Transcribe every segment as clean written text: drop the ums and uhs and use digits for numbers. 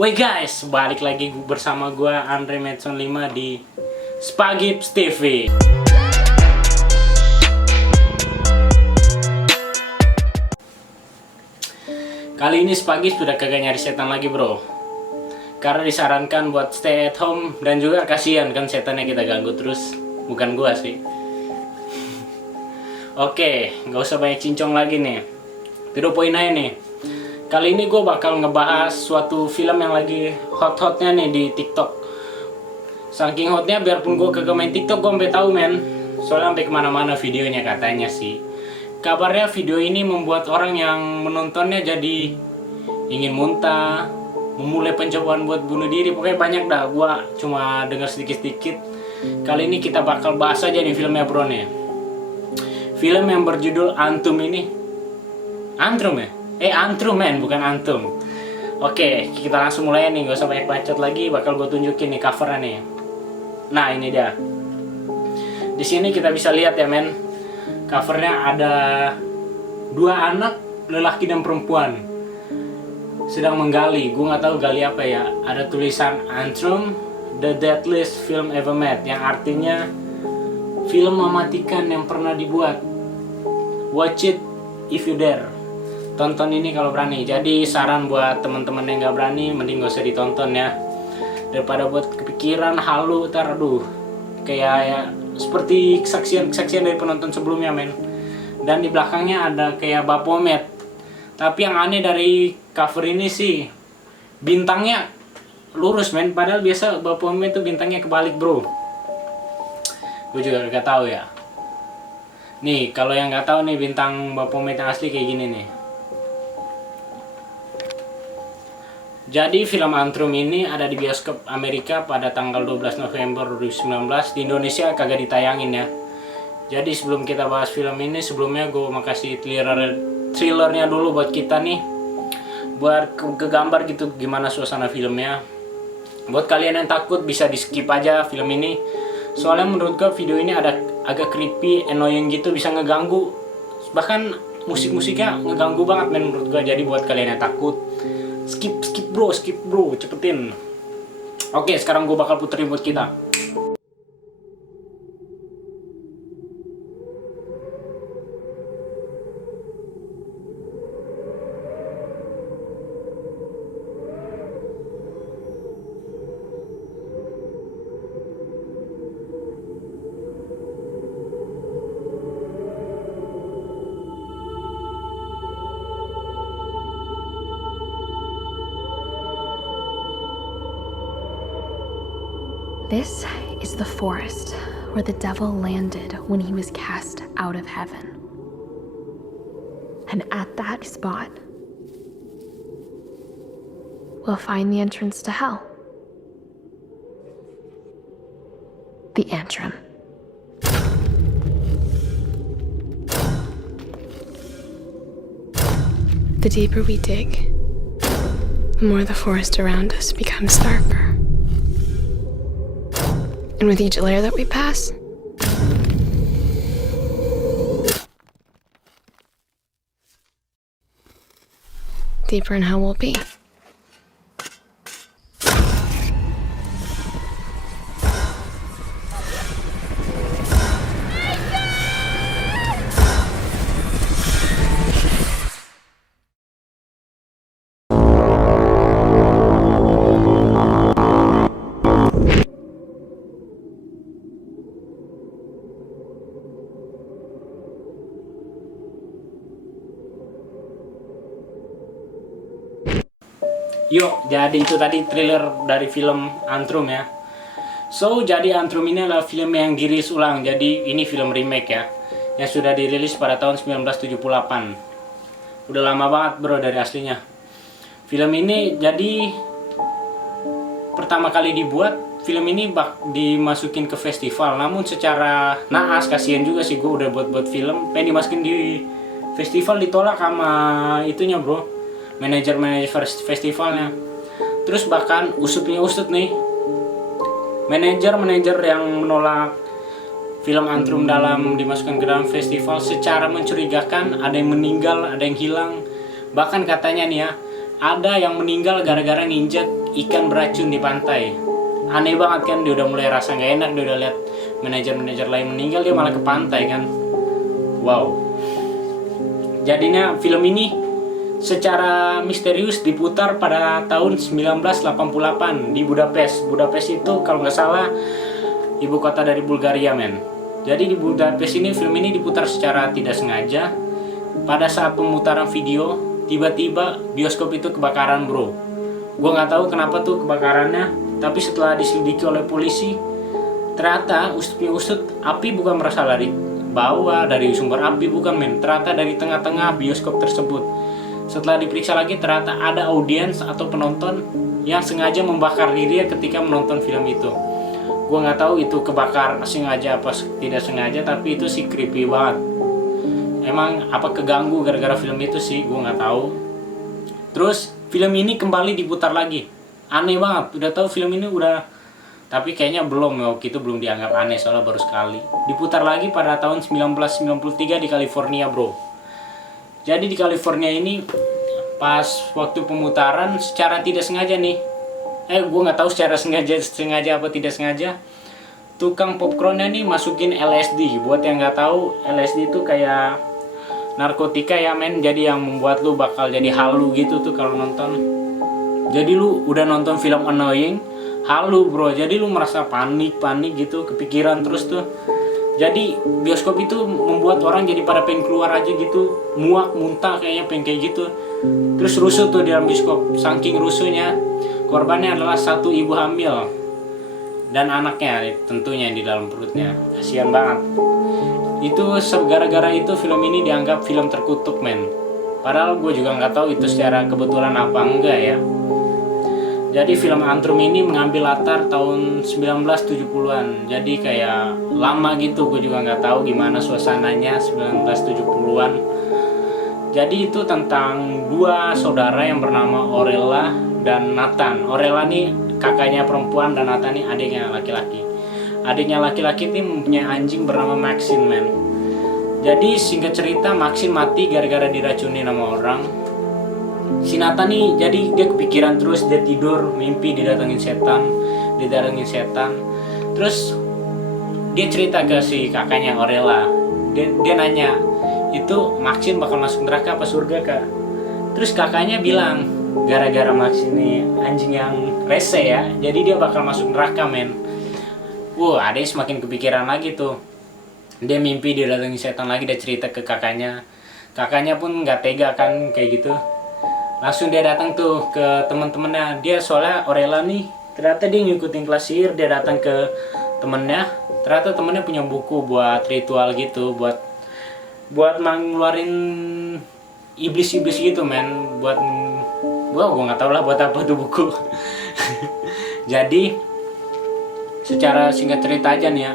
Woi guys, balik lagi bersama gue Andre Medson 5 di Spagips TV. Kali ini Spagips sudah kagak nyari setan lagi bro, karena disarankan buat stay at home. Dan juga kasihan kan setannya kita ganggu terus. Bukan gua sih. Oke, nggak usah banyak cincong lagi nih. Tidur poin aja nih. Kali ini gue bakal ngebahas suatu film yang lagi hot-hotnya nih di TikTok. Saking hotnya, biarpun gue kagak main TikTok, gue sampai tahu men. Soalnya sampai kemana-mana videonya katanya sih. Kabarnya video ini membuat orang yang menontonnya jadi ingin muntah, memulai pencobaan buat bunuh diri. Pokoknya banyak dah, gue cuma dengar sedikit-sedikit. Kali ini kita bakal bahas aja nih filmnya bro nih. Film yang berjudul Antum ini. Antrum ya? Antrum men, bukan Antum. Oke, kita langsung mulai nih, gak usah banyak bacot lagi. Bakal gue tunjukin nih covernya nih. Nah ini dia. Di sini kita bisa lihat ya men, covernya ada dua anak, lelaki dan perempuan, sedang menggali. Gue nggak tahu gali apa ya. Ada tulisan Antrum, the deadliest film ever made, yang artinya film mematikan yang pernah dibuat. Watch it if you dare. Tonton ini kalau berani. Jadi saran buat teman-teman yang nggak berani, mending gak usah ditonton ya, daripada buat kepikiran halu ntar aduh kayak ya, seperti kesaksian dari penonton sebelumnya men. Dan di belakangnya ada kayak Baphomet. Tapi yang aneh dari cover ini sih, bintangnya lurus men, padahal biasa Baphomet tuh bintangnya kebalik bro. Gue juga gak tahu ya. Nih kalau yang nggak tahu nih, bintang Baphomet yang asli kayak gini nih. Jadi film Antrum ini ada di bioskop Amerika pada tanggal 12 November 2019. Di Indonesia kagak ditayangin ya. Jadi sebelum kita bahas film ini, sebelumnya gue mau kasih thrillernya dulu buat kita nih, buat kegambar gitu gimana suasana filmnya. Buat kalian yang takut bisa di skip aja film ini. Soalnya menurut gue video ini ada agak creepy, annoying gitu, bisa ngeganggu. Bahkan musik-musiknya ngeganggu banget men menurut gue. Jadi buat kalian yang takut, skip bro, cepetin. Oke, sekarang gue bakal puterin buat kita. This is the forest where the devil landed when he was cast out of heaven. And at that spot, we'll find the entrance to hell. The Antrum. The deeper we dig, the more the forest around us becomes darker. And with each layer that we pass, deeper in hell we'll be. Yuk, jadi itu tadi trailer dari film Antrum ya. So, jadi Antrum ini adalah film yang dirilis ulang. Jadi ini film remake ya, yang sudah dirilis pada tahun 1978. Udah lama banget bro dari aslinya. Film ini jadi pertama kali dibuat, film ini dimasukin ke festival. Namun secara naas, kasihan juga sih, gue udah buat film, pengen dimasukin di festival, ditolak sama itunya bro, manajer festivalnya. Terus bahkan usutnya nih, manajer yang menolak film Antrum dalam dimasukkan ke dalam festival secara mencurigakan. Ada yang meninggal, ada yang hilang. Bahkan katanya nih ya, ada yang meninggal gara-gara nginjek ikan beracun di pantai. Aneh banget kan, dia udah mulai rasa nggak enak, dia udah lihat manajer-manajer lain meninggal, dia malah ke pantai kan. Wow. Jadinya film ini secara misterius diputar pada tahun 1988 di Budapest. Budapest itu kalau nggak salah ibu kota dari Bulgaria, men. Jadi di Budapest ini film ini diputar secara tidak sengaja. Pada saat pemutaran video, tiba-tiba bioskop itu kebakaran, bro. Gue nggak tahu kenapa tuh kebakarannya, tapi setelah diselidiki oleh polisi, ternyata usut api bukan berasal dari bawah, dari sumber api, bukan, men. Ternyata dari tengah-tengah bioskop tersebut. Setelah diperiksa lagi, ternyata ada audiens atau penonton yang sengaja membakar diri ketika menonton film itu. Gue nggak tahu itu kebakar sengaja apa tidak sengaja, tapi itu sih creepy banget. Emang apa keganggu gara-gara film itu sih, gue nggak tahu. Terus film ini kembali diputar lagi. Aneh banget, udah tahu film ini udah, tapi kayaknya belum, waktu itu belum dianggap aneh soalnya baru sekali. Diputar lagi pada tahun 1993 di California, bro. Jadi di California ini pas waktu pemutaran secara tidak sengaja nih, gue nggak tahu secara sengaja apa tidak sengaja, tukang popcornnya nih masukin LSD. Buat yang nggak tahu, LSD itu kayak narkotika ya, men. Jadi yang membuat lu bakal jadi halu gitu tuh kalau nonton. Jadi lu udah nonton film annoying, halu, bro. Jadi lu merasa panik gitu, kepikiran terus tuh. Jadi bioskop itu membuat orang jadi pada pengen keluar aja gitu, muak, muntah kayaknya, pengen kayak gitu. Terus rusuh tuh di dalam bioskop. Saking rusuhnya, korbannya adalah satu ibu hamil dan anaknya tentunya di dalam perutnya. Kasihan banget. Itu gara-gara itu film ini dianggap film terkutuk, men. Padahal gue juga nggak tahu itu secara kebetulan apa enggak ya. Jadi film Antrum ini mengambil latar tahun 1970-an. Jadi kayak lama gitu, gue juga nggak tahu gimana suasananya 1970-an. Jadi itu tentang dua saudara yang bernama Orella dan Nathan. Orella nih kakaknya perempuan dan Nathan nih adiknya laki-laki. Adiknya laki-laki ini mempunyai anjing bernama Maxine, man. Jadi singkat cerita, Maxine mati gara-gara diracuni sama orang. Si Nathan nih, jadi dia kepikiran terus, dia tidur mimpi didatengin setan. Terus dia cerita ke si kakaknya Orella. Dia nanya, itu Maxine bakal masuk neraka apa surga, kak? Terus kakaknya bilang, gara-gara Maxine ini anjing yang rese ya, jadi dia bakal masuk neraka, men. Adek semakin kepikiran lagi tuh. Dia mimpi didatengin setan lagi, dia cerita ke kakaknya. Kakaknya pun nggak tega kan kayak gitu. Langsung dia datang tuh ke teman-temannya. Dia soalnya Orella nih, ternyata dia ngikutin kelas sihir. Dia datang ke temennya. Ternyata temennya punya buku buat ritual gitu, buat mengeluarin iblis-iblis gitu, men. Gue nggak tahu lah buat apa tuh buku. Jadi secara singkat cerita aja nih ya,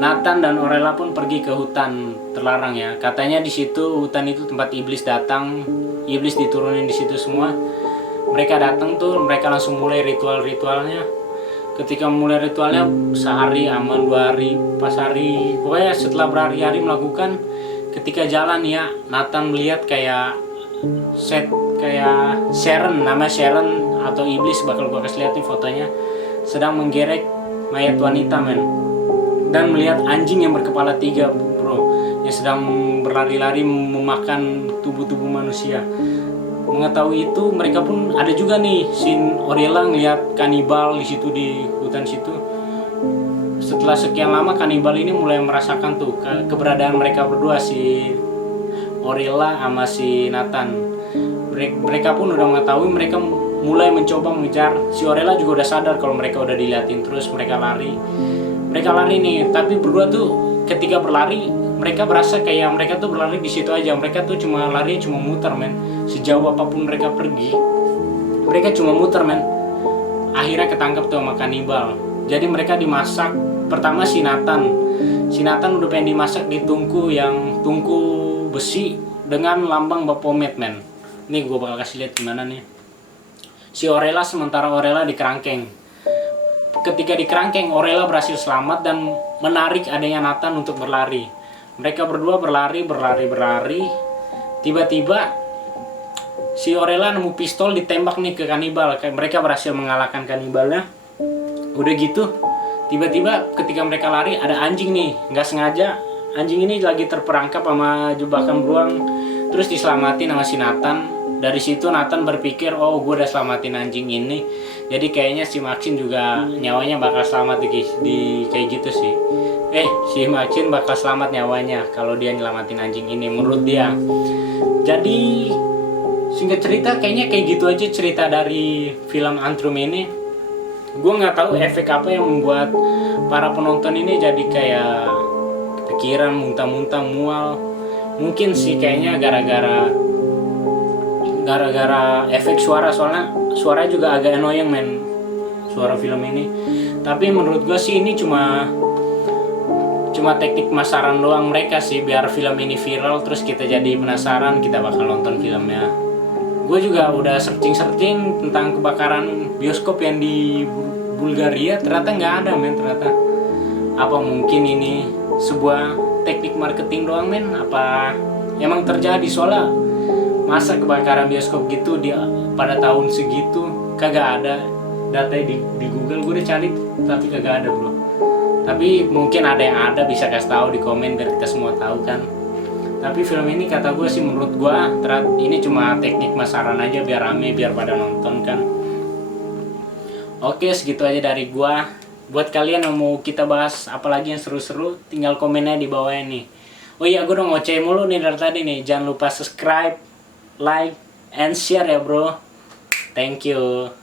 Nathan dan Orella pun pergi ke hutan terlarang ya. Katanya di situ hutan itu tempat iblis datang, iblis diturunin di situ semua. Mereka datang tuh, mereka langsung mulai ritualnya. Ketika mulai ritualnya sehari aman, 2 hari, pas hari, pokoknya setelah berhari-hari melakukan, ketika jalan ya, Nathan melihat kayak Sharon, nama Sharon atau iblis, bakal gua kasih lihat nih fotonya, sedang menggerek mayat wanita, men. Dan melihat anjing yang berkepala 3, bro, yang sedang berlari-lari memakan tubuh-tubuh manusia. Mengetahui itu, mereka pun ada juga nih scene Orella ngeliat kanibal di situ, di hutan situ. Setelah sekian lama, kanibal ini mulai merasakan tuh keberadaan mereka berdua, si Orella sama si Nathan. Mereka pun udah mengetahui, mereka mulai mencoba mengejar. Si Orella juga udah sadar kalau mereka udah diliatin terus, mereka lari nih. Tapi berdua tuh ketika berlari, mereka berasa kayak mereka tuh berlari di situ aja. Mereka tuh cuma lari, cuma muter, men. Sejauh apapun mereka pergi, mereka cuma muter, men. Akhirnya ketangkep tuh sama kanibal. Jadi mereka dimasak. Pertama si Nathan udah pengen dimasak di tungku besi dengan lambang Baphomet, men. Nih gue bakal kasih lihat gimana nih. Si Orella, sementara Orella di kerangkeng. Ketika di kerangkeng, Orella berhasil selamat dan menarik adanya Nathan untuk berlari. Mereka berdua berlari. Tiba-tiba si Orella nemu pistol, ditembak nih ke kanibal. Mereka berhasil mengalahkan kanibalnya. Udah gitu tiba-tiba ketika mereka lari ada anjing nih, nggak sengaja anjing ini lagi terperangkap sama jebakan beruang, terus diselamatin sama si Nathan. Dari situ Nathan berpikir, oh gue udah selamatin anjing ini, jadi kayaknya si Maxine juga nyawanya bakal selamat di kayak gitu sih. Si Maxine bakal selamat nyawanya kalau dia nyelamatin anjing ini menurut dia. Jadi singkat cerita kayaknya kayak gitu aja cerita dari film Antrum ini. Gue nggak tahu efek apa yang membuat para penonton ini jadi kayak kepikiran, muntah-muntah, mual. Mungkin sih kayaknya gara-gara efek suara, soalnya suara juga agak annoying men, suara film ini. Tapi menurut gue sih ini cuma teknik pemasaran doang mereka sih, biar film ini viral terus kita jadi penasaran, kita bakal nonton filmnya. Gue juga udah searching tentang kebakaran bioskop yang di Bulgaria, ternyata nggak ada men, ternyata. Apa mungkin ini sebuah teknik marketing doang men? Apa emang terjadi? Soalnya masa kebakaran bioskop gitu pada tahun segitu kagak ada datanya di Google. Gue udah cari tapi kagak ada bro. Tapi mungkin ada yang ada, bisa kasih tahu di komen biar kita semua tahu kan. Tapi film ini kata gue sih, menurut gue ini cuma teknik pemasaran aja biar rame, biar pada nonton kan. Oke, segitu aja dari gue. Buat kalian yang mau kita bahas apalagi yang seru-seru, tinggal komennya di bawah ini. Oh iya, gue udah ngoceh mulu nih dari tadi nih. Jangan lupa subscribe, like, and share ya bro. Thank you.